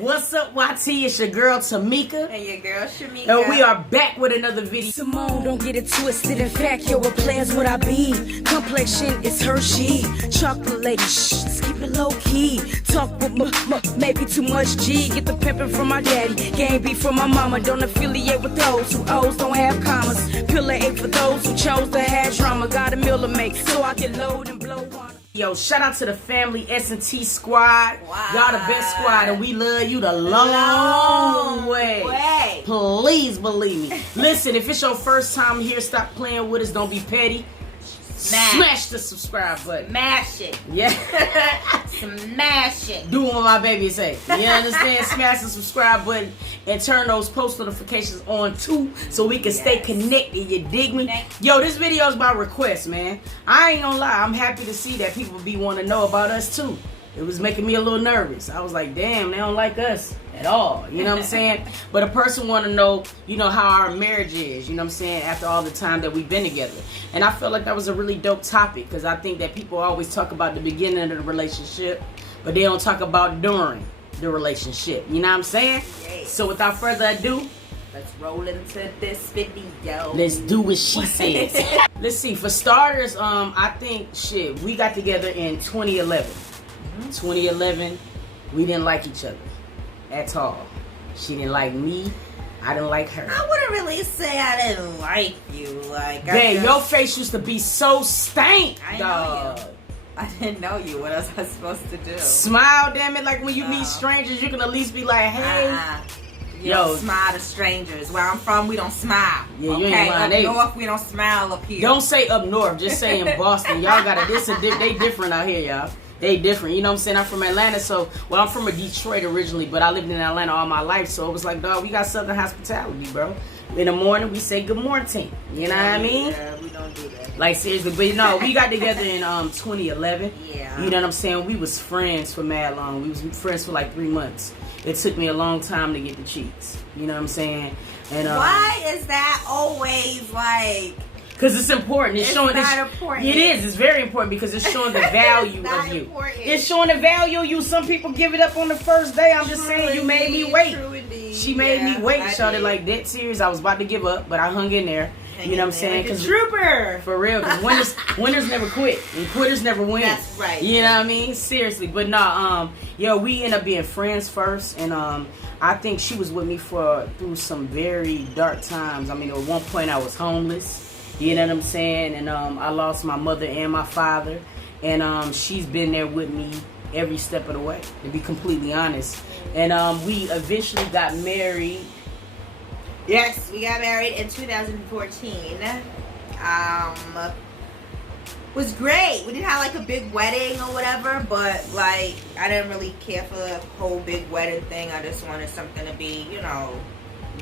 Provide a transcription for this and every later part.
What's up, YT? It's your girl Tamika. And your girl Shamika. And we are back with another video. Simone, don't get it twisted. In fact, yo, what players would I be? Complexion is Hershey. Chocolate lady, shh, just keep it low key. Talk with maybe too much G. Get the pimpin' from my daddy. Game B from my mama. Don't affiliate with those who O's don't have commas. Pillar 8 for those who chose to have drama. Got a meal to make so I can load and blow on. Yo, shout out to the family S&T squad. Wow. Y'all the best squad, and we love you the long way. Please believe me. Listen, if it's your first time here, stop playing with us. Don't be petty. Smash the subscribe button. Smash it. Yeah. Smash it. Do what my baby say. You understand? Smash the subscribe button and turn those post notifications on too, so we can stay connected. You dig me? Yo, this video is about requests, man. I ain't gonna lie. I'm happy to see that people be wanting to know about us too. It was making me a little nervous. I was like, damn, they don't like us at all. You know what I'm saying? But a person want to know, you know, how our marriage is. You know what I'm saying? After all the time that we've been together. And I felt like that was a really dope topic, because I think that people always talk about the beginning of the relationship, but they don't talk about during the relationship. You know what I'm saying? Yes. So without further ado, let's roll into this video. let's do what she says. Let's see. For starters, I think we got together in 2011. 2011, we didn't like each other at all. She didn't like me. I didn't like her. I wouldn't really say I didn't like you. Like, Dang, your face used to be so stank, dog. Know you. I didn't know you. What else was I supposed to do? Smile, damn it. Like when you meet strangers, you can at least be like, hey. You don't smile to strangers. Where I'm from, we don't smile. Yeah, you okay? ain't lying. Up north, we don't smile up here. Don't say up north. Just say in Boston. Y'all got it. They different out here, y'all. They different, you know what I'm saying? I'm from Atlanta, I'm from Detroit originally, but I lived in Atlanta all my life, so it was like, dog, we got Southern hospitality, bro. In the morning, we say good morning, you know what I mean? Yeah, we don't do that. Like, seriously, but no, we got together in 2011. Yeah. You know what I'm saying? We was friends for mad long. We was friends for like 3 months. It took me a long time to get the cheeks, you know what I'm saying? And why is that always like... Because it's important. It's showing. Not important. It is. It's very important because it's showing the value of you. Important. It's showing the value of you. Some people give it up on the first day. I'm just saying, you made me wait. She made me wait. Shouted like that serious. I was about to give up, but I hung in there. You know what I'm saying? Because trooper. For real. Because winners never quit and quitters never win. That's right. You know what I mean? Seriously. But no. We ended up being friends first, and I think she was with me through some very dark times. I mean, at one point I was homeless. You know what I'm saying? And I lost my mother and my father. And she's been there with me every step of the way, to be completely honest. And we eventually got married. Yes, we got married in 2014. Was great. We didn't have like a big wedding or whatever, but like I didn't really care for the whole big wedding thing. I just wanted something to be, you know,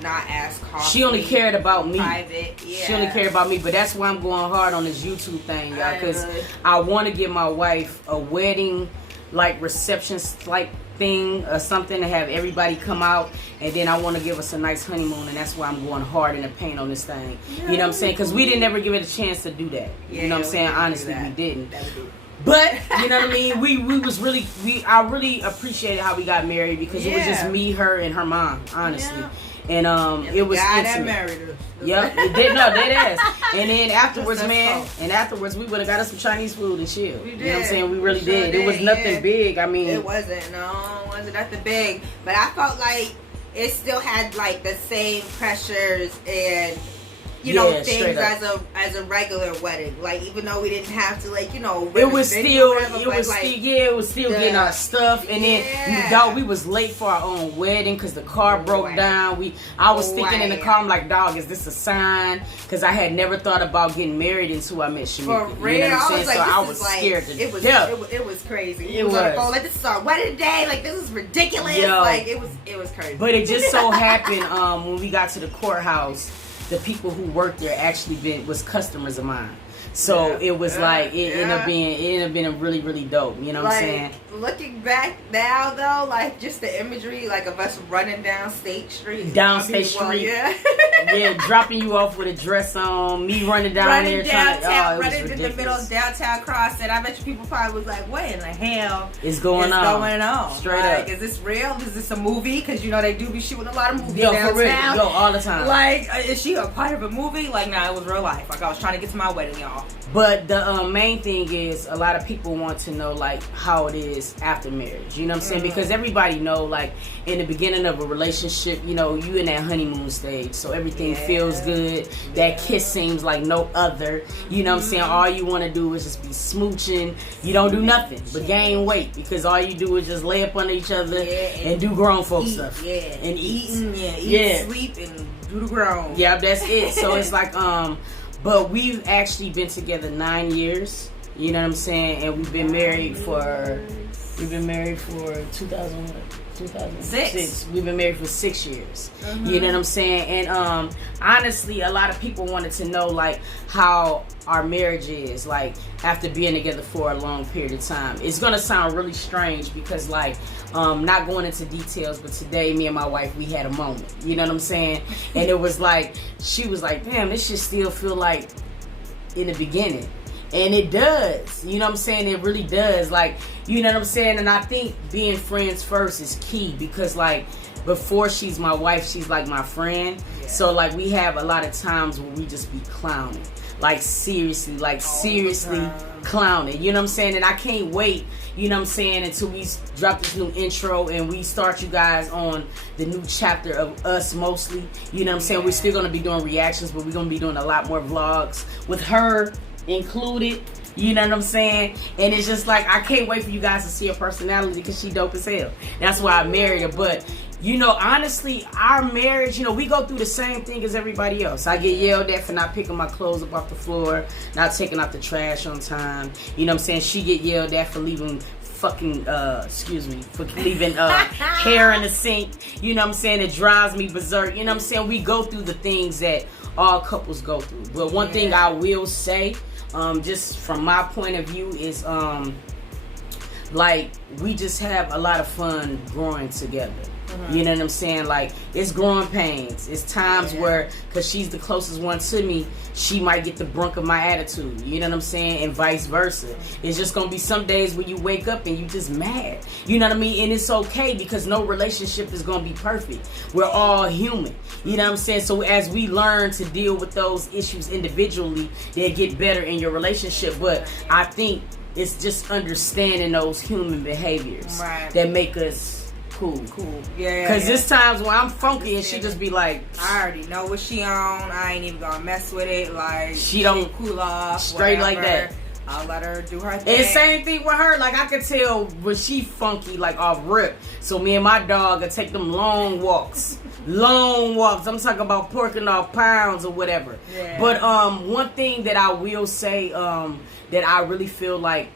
not as costly. She only cared about me. Private, yeah. She only cared about me, but that's why I'm going hard on this YouTube thing, y'all, because I want to give my wife a wedding, like reception like thing or something, to have everybody come out, and then I want to give us a nice honeymoon, and that's why I'm going hard in the paint on this thing. Yeah, you know what I'm saying? Because we didn't ever give it a chance to do that. Yeah, you know what I'm saying? Honestly, we didn't. But you know what I mean? I really appreciated how we got married, because it was just me, her, and her mom, honestly. Yeah. And it was guy intimate. That married us. Yep, it did. No, dead ass. And then afterwards, we would have got us some Chinese food and chill. We did. You know what I'm saying? We really did. It was nothing big. I mean, it wasn't. No, it wasn't nothing big. but I felt like it still had like the same pressures and things as a regular wedding. Like, even though we didn't have to, like, it was still getting our stuff. And then dog, we was late for our own wedding because the car broke down. I was thinking in the car, I'm like, dog, is this a sign? Because I had never thought about getting married until I met Shamika. For real, you know what I'm saying? like, so I was scared to death. It was crazy. It was. Like, this is our wedding day. Like, this is ridiculous. Yo. Like, it was crazy. But it just so happened when we got to the courthouse, the people who worked there actually was customers of mine. So it was like it ended up being really, really dope. You know what I'm saying? Looking back now though, like just the imagery like of us running down State Street. Down State Street. Yeah. Yeah, dropping you off with a dress on, me running down there downtown, running in the middle of downtown crossing. I bet you people probably was like, what in the hell is going on? Straight up. Is this real? Is this a movie? Because you know they do be shooting a lot of movies downtown. For real. Yo, all the time. Like, is she a part of a movie? Like, nah, it was real life. Like, I was trying to get to my wedding, y'all. But the main thing is a lot of people want to know like how it is after marriage. You know what I'm saying? Because everybody know like in the beginning of a relationship, you know, you in that honeymoon stage. So everything feels good. That kiss seems like no other. You know what I'm saying? All you want to do is just be smooching. You don't do nothing but gain weight because all you do is just lay up under each other and do grown folk stuff. Yeah. And eat. Eat, sleep, and do the grown. Yeah, that's it. So it's like but we've actually been together 9 years, you know what I'm saying? And we've been married for 2006. We've been married for 6 years. You know what I'm saying? And honestly, a lot of people wanted to know like how our marriage is like after being together for a long period of time. It's gonna sound really strange because like not going into details, but today me and my wife, we had a moment, you know what I'm saying? And it was like she was like, damn, this shit still feel like in the beginning. And it does, you know what I'm saying? It really does, like, you know what I'm saying? And I think being friends first is key because like before she's my wife, she's like my friend. So like we have a lot of times where we just be clowning, like seriously clowning, you know what I'm saying? And I can't wait, you know what I'm saying, until we drop this new intro and we start you guys on the new chapter of us mostly, you know what I'm saying? We're still gonna be doing reactions, but we're gonna be doing a lot more vlogs with her included, you know what I'm saying? And it's just like I can't wait for you guys to see her personality because she dope as hell. That's why I married her. But you know, honestly, our marriage, you know, we go through the same thing as everybody else. I get yelled at for not picking my clothes up off the floor, not taking out the trash on time, you know what I'm saying? She get yelled at for leaving fucking for leaving hair in the sink, you know what I'm saying? It drives me berserk, you know what I'm saying? We go through the things that all couples go through. But one thing I will say, just from my point of view, is like we just have a lot of fun growing together. You know what I'm saying? Like it's growing pains. It's times where, cause she's the closest one to me, she might get the brunt of my attitude. You know what I'm saying? And vice versa. It's just gonna be some days where you wake up and you just mad. You know what I mean? And it's okay because no relationship is gonna be perfect. We're all human. You know what I'm saying? So as we learn to deal with those issues individually, they'll get better in your relationship. But I think it's just understanding those human behaviors that make us cool. Yeah. Cause there's times when I'm funky and she just be like, I already know what she on. I ain't even gonna mess with it. Like she don't cool off. Straight whatever. Like that. I'll let her do her thing. And same thing with her. Like I could tell when she funky, like off rip. So me and my dog will take them long walks. I'm talking about porking off pounds or whatever. Yeah. But one thing that I will say that I really feel like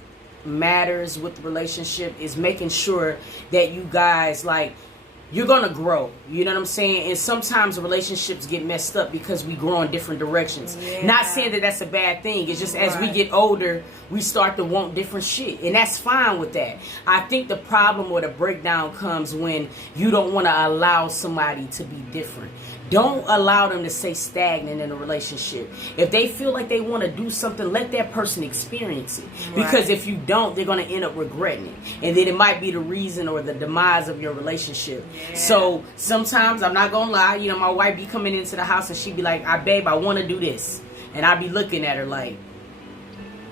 matters with the relationship is making sure that you guys, like, you're gonna grow, you know what I'm saying? And sometimes relationships get messed up because we grow in different directions. Not saying that that's a bad thing. It's just as we get older, we start to want different shit, and that's fine with that. I think the problem or the breakdown comes when you don't want to allow somebody to be different. Don't allow them to stay stagnant in a relationship. If they feel like they want to do something, let that person experience it. Because if you don't, they're going to end up regretting it. And then it might be the reason or the demise of your relationship. So sometimes, I'm not going to lie, you know, my wife be coming into the house and she be like, babe, I want to do this. And I be looking at her like,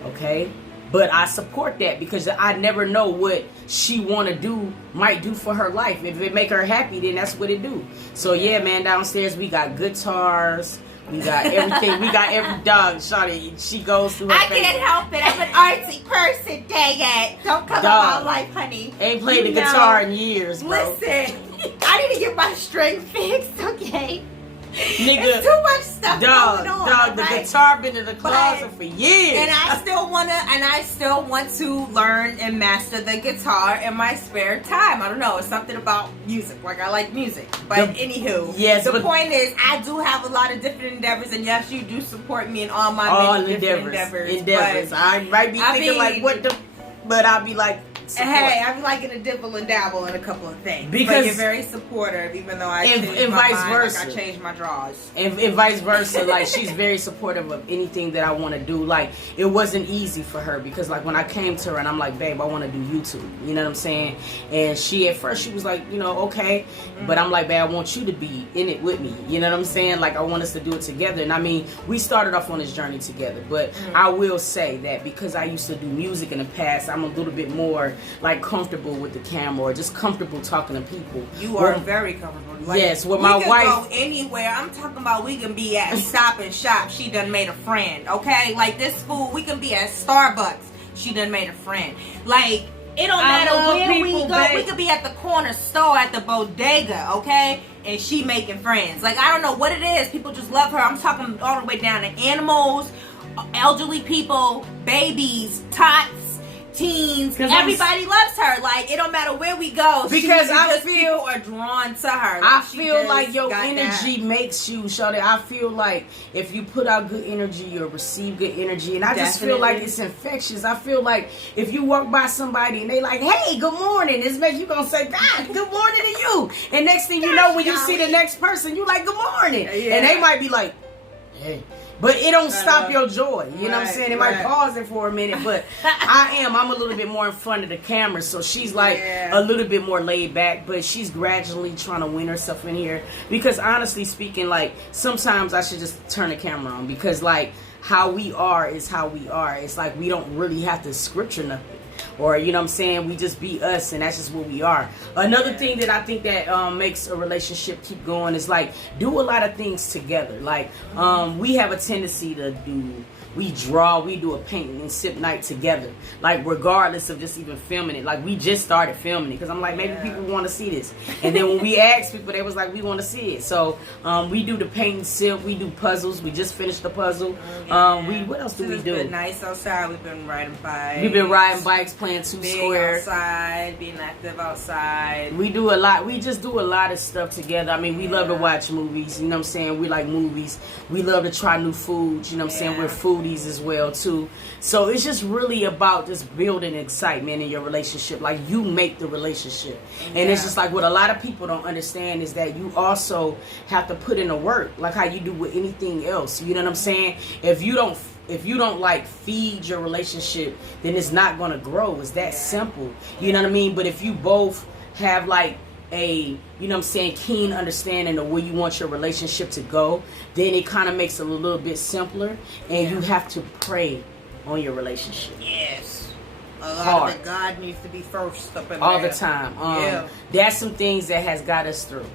okay. But I support that because I never know what she might do for her life. If it make her happy, then that's what it do. So yeah, man, downstairs we got guitars, we got everything, we got every dog. Shawty, she goes through her I can't help it. I'm an artsy person. Dang it! Don't come about my life, honey. Ain't played the guitar in years, bro. Listen, I need to get my string fixed. Okay. Nigga, it's too much stuff going on. Dog, the guitar been in the closet for years. And I still want to learn and master the guitar in my spare time. I don't know, it's something about music. Like, I like music. But anywho, yes, the point is, I do have a lot of different endeavors, and yes, you do support me in all my many different endeavors. I might be thinking like, what the... But I'll be like... Support. Hey, I be liking to dibble and dabble in a couple of things. Because but you're very supportive, even though I changed my vice mind, versa. like I changed my draws. And vice versa, like she's very supportive of anything that I want to do. Like it wasn't easy for her because like when I came to her and I'm like, babe, I want to do YouTube. You know what I'm saying? And she at first she was like, you know, okay, but I'm like, babe, I want you to be in it with me. You know what I'm saying? Like I want us to do it together. And I mean, we started off on this journey together. But I will say that because I used to do music in the past, I'm a little bit more like comfortable with the camera or just comfortable talking to people. You are very comfortable. Like, yes, with my wife. We can go anywhere. I'm talking about we can be at Stop and Shop. She done made a friend, okay? Like this food, we can be at Starbucks. She done made a friend. Like, it don't matter where we go. Babe. We could be at the corner store at the bodega, okay? And she making friends. Like, I don't know what it is. People just love her. I'm talking all the way down to animals, elderly people, babies, tots, teens, everybody loves her. Like, it don't matter where we go because people are drawn to her. Like, I feel like your energy makes you, Shawty. I feel like if you put out good energy, you'll receive good energy, and I just feel like it's infectious. I feel like if you walk by somebody and they like, hey, good morning, it's make you gonna say, God, good morning to you, and next thing you know, when you see the next person, you like, good morning, and they might be like, hey. But it don't stop your joy. You know what I'm saying? It might pause it for a minute, but I'm a little bit more in front of the camera, so she's like a little bit more laid back, but she's gradually trying to win herself in here. Because honestly speaking, like sometimes I should just turn the camera on because like how we are is how we are. It's like we don't really have to scripture nothing. Or, you know what I'm saying, we just be us and that's just what we are. Another thing that I think that makes a relationship keep going is like do a lot of things together. Like we have a tendency to we draw, we do a painting and sip night together. Like regardless of just even filming it. Like we just started filming it because I'm like, maybe people want to see this. And then when we asked people, they was like, we want to see it. So we do the paint and sip, we do puzzles. We just finished the puzzle. What else do we do? It's been nice outside. We've been riding bikes. We've been riding bikes, playing two square. Outside, being active outside. We do a lot. We just do a lot of stuff together. I mean, we love to watch movies. You know what I'm saying? We like movies. We love to try new foods. You know what I'm saying? We're foodies as well too. So it's just really about just building excitement in your relationship. Like you make the relationship. And it's just like what a lot of people don't understand is that you also have to put in the work. Like how you do with anything else. You know what I'm saying? If you don't like feed your relationship, then it's not going to grow. It's that simple. You know what I mean? But if you both have like a, you know what I'm saying, keen understanding of where you want your relationship to go, then it kind of makes it a little bit simpler. And you have to pray on your relationship. Yes. A lot of it, God needs to be first up in all the time. That's some things that has got us through.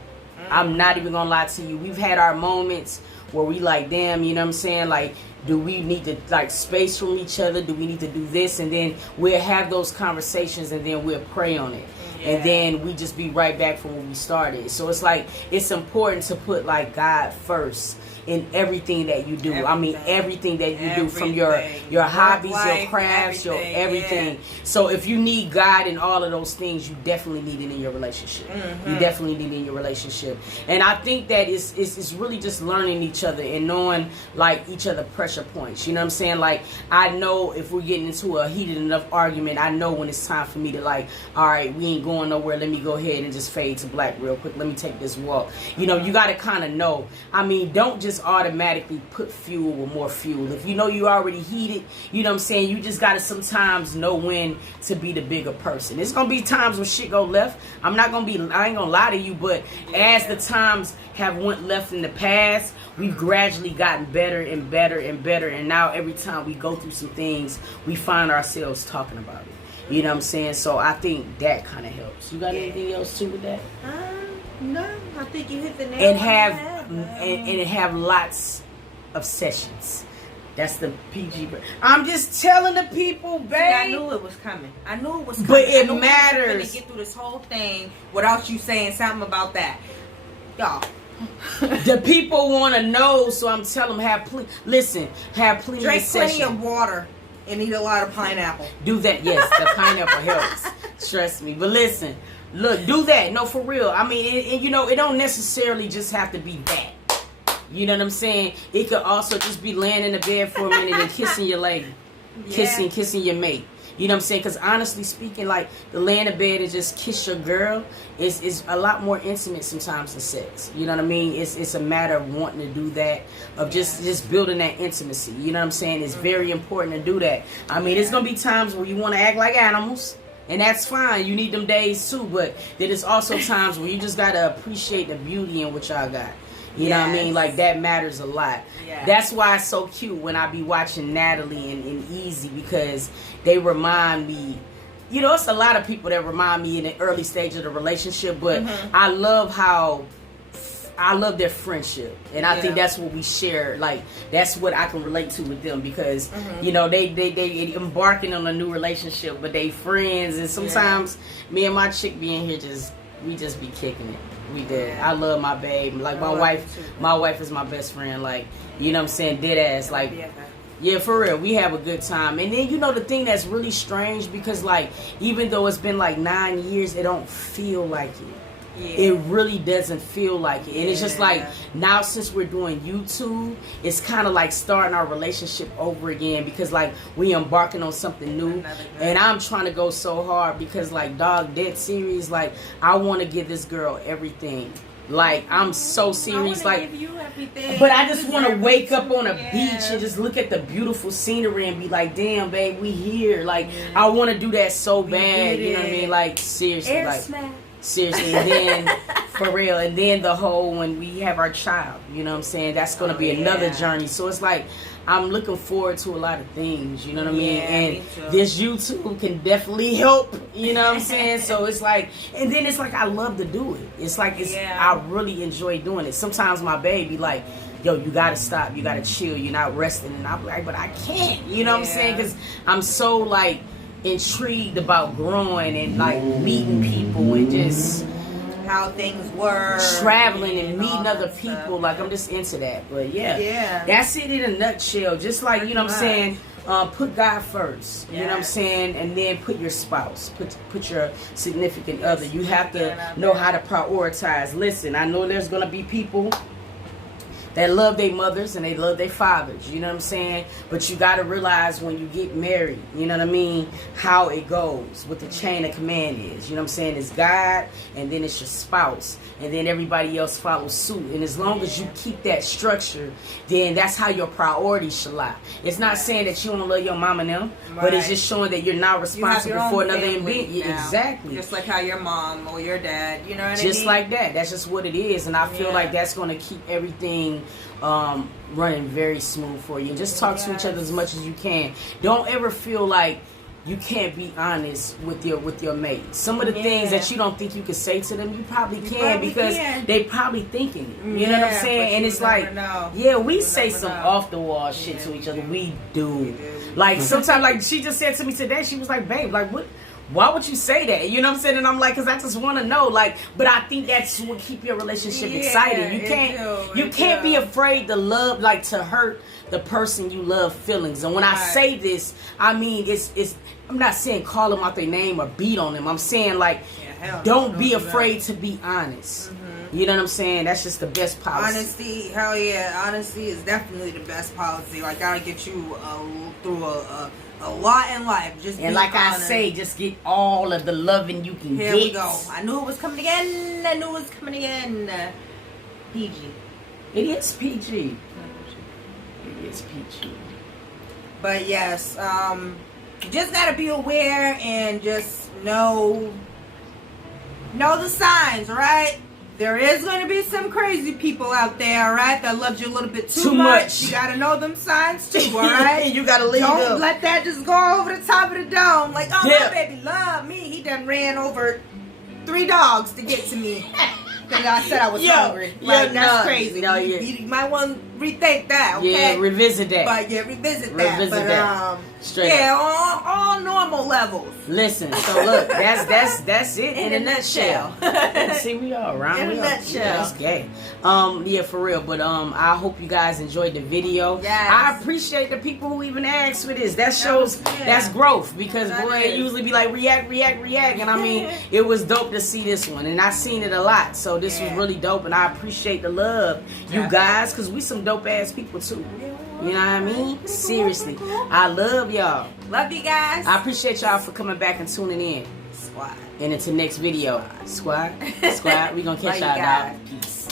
I'm not even going to lie to you. We've had our moments where we like, damn, you know what I'm saying? Like, do we need to like space from each other? Do we need to do this? And then we'll have those conversations and then we'll pray on it. And then we just be right back from where we started. So it's like, it's important to put like God first in everything that you do. I mean, everything that you do, from your hobbies, your crafts, your everything. So if you need God in all of those things, you definitely need it in your relationship. You definitely need it in your relationship. And I think that it's really just learning each other and knowing like each other pressure points. You know what I'm saying? Like, I know if we're getting into a heated enough argument, I know when it's time for me to like, all right, we ain't going nowhere. Let me go ahead and just fade to black real quick. Let me take this walk. You know, you got to kind of know. I mean, don't just automatically put fuel with more fuel. If you know you already heated, you know what I'm saying, you just gotta sometimes know when to be the bigger person. There's gonna be times when shit go left. I ain't gonna lie to you, but as the times have went left in the past, we've gradually gotten better and better and better, and now every time we go through some things, we find ourselves talking about it. You know what I'm saying? So I think that kind of helps. You got anything else too with that? No, I think you hit the nail on the head. And have lots of sessions. That's the PG. I'm just telling the people, babe. See, I knew it was coming. But it matters. We were gonna get through this whole thing without you saying something about that. Y'all, The people want to know, so I'm telling them, have plenty Drink of plenty of water and eat a lot of pineapple. Do that, yes. The pineapple helps. Trust me. But listen, look, do that. No, for real. I mean, it don't necessarily just have to be that. You know what I'm saying? It could also just be laying in the bed for a minute and kissing your lady, kissing your mate. You know what I'm saying? Because honestly speaking, like, the lay in the bed and just kiss your girl is a lot more intimate sometimes than sex. You know what I mean? It's a matter of wanting to do that, of just building that intimacy. You know what I'm saying? It's very important to do that. I mean, there's going to be times where you want to act like animals, and that's fine. You need them days too, but there is also times where you just got to appreciate the beauty in what y'all got. You know what I mean? Like, that matters a lot. Yes. That's why it's so cute when I be watching Natalie and Easy, because they remind me, you know, it's a lot of people that remind me in the early stage of the relationship, but I love their friendship, and I think that's what we share. Like, that's what I can relate to with them, because you know, they embarking on a new relationship, but they friends, and sometimes me and my chick being here we just be kicking it. We did. I love my babe. Like, my wife is my best friend. Like, you know what I'm saying? Dead ass. Like, yeah, for real. We have a good time. And then, you know, the thing that's really strange, because, like, even though it's been like 9 years, it don't feel like it. Yeah. It really doesn't feel like it. And it's just like, now since we're doing YouTube, it's kind of like starting our relationship over again, because like we embarking on something new. And I'm trying to go so hard because, like, dog, dead serious. Like, I want to give this girl everything. Like, I'm so serious. Like, give you everything. But I just want to wake up on a beach and just look at the beautiful scenery and be like, damn, babe, we here. Like, I want to do that so bad. You know what I mean? Like, seriously. Air like, smash. Seriously, and then, for real, and then the whole, when we have our child, you know what I'm saying, that's going to be another journey. So it's like, I'm looking forward to a lot of things, you know what I mean? And this YouTube can definitely help, you know what I'm saying? So it's like, and then it's like, I love to do it. It's like, I really enjoy doing it. Sometimes my baby like, yo, you got to stop, you got to chill, you're not resting. And I'm like, but I can't, you know what I'm saying? Because I'm so, like, intrigued about growing and like meeting people and just how things work, traveling and meeting other people. Like, I'm just into that. But that's it in a nutshell. Just like, you know what I'm saying, put God first, you know what I'm saying, and then put your spouse, put your significant other. You have to know how to prioritize. Listen, I know there's gonna be people that love their mothers and they love their fathers, you know what I'm saying? But you got to realize when you get married, you know what I mean, how it goes, what the chain of command is. You know what I'm saying? It's God, and then it's your spouse, and then everybody else follows suit. And as long as you keep that structure, then that's how your priorities should lie. It's not saying that you don't love your mom and them, but it's just showing that you're not responsible for another being. Exactly. Just like how your mom or your dad, you know what I mean? Just like that. That's just what it is. And I feel like that's going to keep everything running very smooth for you. Just talk to each other as much as you can. Don't ever feel like you can't be honest with your mate. Some of the things that you don't think you can say to them, you probably can, because they probably thinking it. You know what I'm saying? And it's like, we say some off the wall shit to each other. We do. Like, sometimes, like, she just said to me today, she was like, babe, like, what? Why would you say that? You know what I'm saying? And I'm like, because I just want to know. Like, but I think that's what keep your relationship excited. You can't be afraid to love, like, to hurt the person you love feelings. And when I say this, I mean, it's I'm not saying call them out their name or beat on them. I'm saying, like, don't be afraid to be honest. You know what I'm saying? That's just the best policy. Honesty, hell yeah. Honesty is definitely the best policy. Like, gotta get you through a lot in life. Just and like honest. I say, just get all of the loving you can get. Here we go. I knew it was coming again. PG. It is PG. It is PG. But yes, you just gotta be aware and just know the signs, right? There is going to be some crazy people out there, right, that loves you a little bit too much. You got to know them signs too, all right? You got to leave Don't them. let that just go over the top of the dome. Like, oh, my baby love me. He done ran over 3 dogs to get to me because I said I was hungry. Like, that's crazy. No, you might want rethink that. Okay? Yeah, revisit that. But yeah, revisit that. Revisit that. Straight yeah, up. on all normal levels. Listen, so look, that's it in a nutshell. See, we all around. In a nutshell. Yeah, that's gay. Yeah, for real. But I hope you guys enjoyed the video. Yes. I appreciate the people who even asked for this. That shows that's growth, because boy, it usually be like react, and I mean, it was dope to see this one, and I seen it a lot, so this was really dope, and I appreciate the love, you guys, because we some dope ass people too. You know what I mean? Seriously, I love y'all. Love you guys. I appreciate y'all for coming back and tuning in. Squad. And until next video, squad, we gonna catch y'all, dog. Peace.